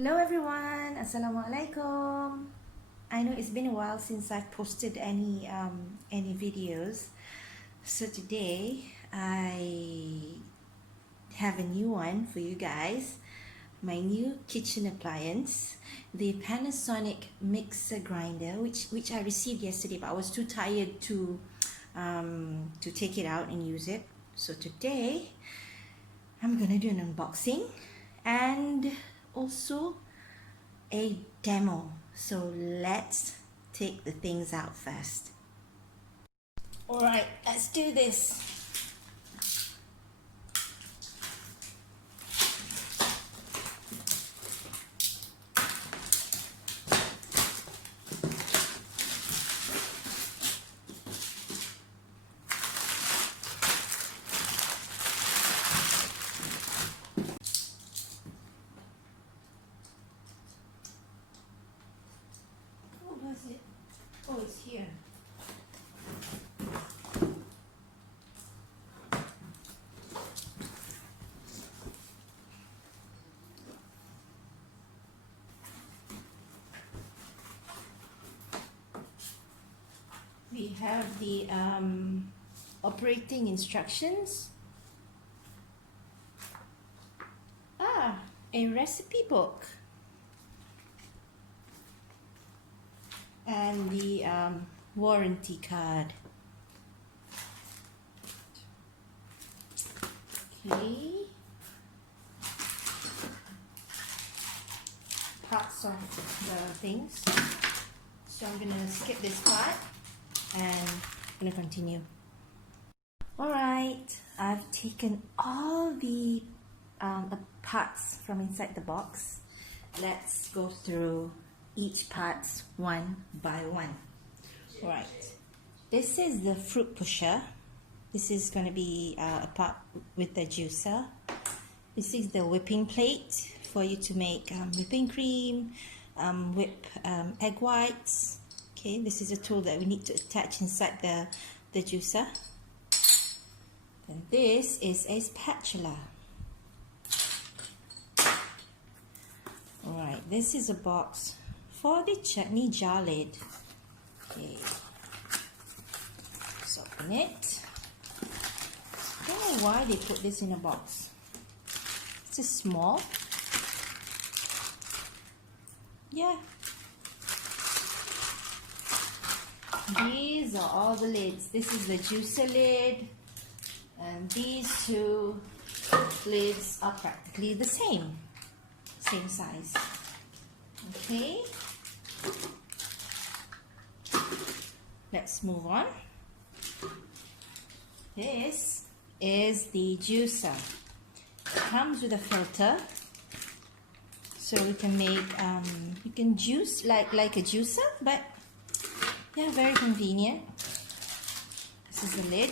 Hello everyone, Assalamualaikum. I know it's been a while since I've posted any videos, so today I have a new one for you guys. My new kitchen appliance, the Panasonic mixer grinder, which I received yesterday, but I was too tired to take it out and use it. So today I'm gonna do an unboxing and also a demo. So let's take the things out first. All right, let's do this. Oh, it's here. We have the operating instructions. A recipe book. And the warranty card. Okay. Parts of the things. So I'm gonna skip this part and I'm gonna continue. Alright, I've taken all the parts from inside the box. Let's go through each parts one by one. Alright, this is the fruit pusher. This is going to be a part with the juicer. This is the whipping plate for you to make whipping cream, whip egg whites. Okay, this is a tool that we need to attach inside the juicer. And this is a spatula. Alright, this is a box for the chutney jar lid. Okay, let's open it. I don't know why they put this in a box. It's just small. Yeah. These are all the lids. This is the juicer lid, and these two lids are practically the same size. Okay, let's move on. This is the juicer. It comes with a filter, so we can make you can juice like a juicer, but yeah, very convenient. This is the lid.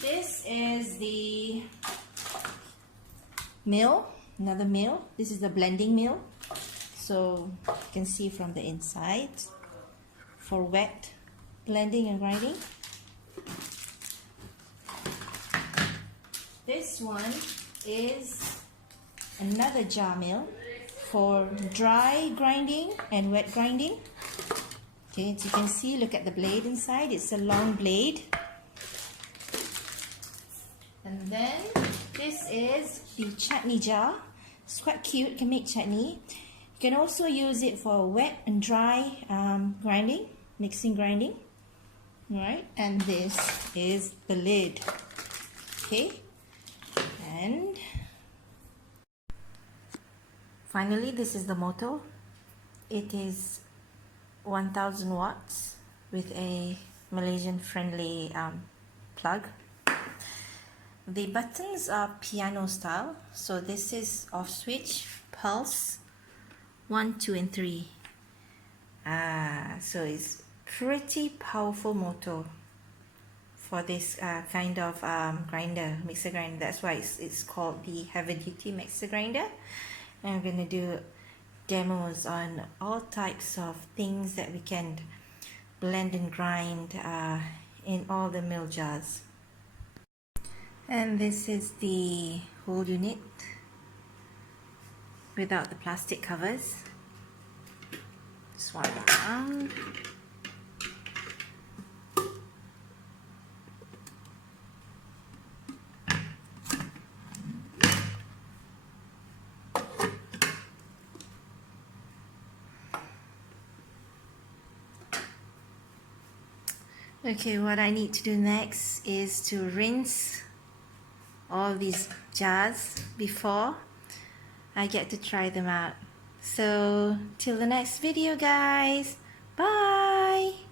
This is the mill, another mill. This is the blending mill, so you can see from the inside for wet blending and grinding. This one is another jar mill for dry grinding and wet grinding. Okay, as you can see, look at the blade inside. It's a long blade. And then this is the chutney jar. It's quite cute. You can make chutney. You can also use it for wet and dry grinding, mixing grinding. Alright, and this is the lid. Okay, and finally, this is the motor. It is 1000 watts with a Malaysian friendly plug. The buttons are piano style, so this is off switch, pulse, 1, 2 and 3. So it's pretty powerful motor for this kind of grinder, mixer grinder. That's why it's called the heavy duty mixer grinder. And I'm going to do demos on all types of things that we can blend and grind in all the mill jars. And this is the whole unit. without the plastic covers. Swap it around. Okay, what I need to do next is to rinse all these jars before I get to try them out. So till the next video, guys. Bye.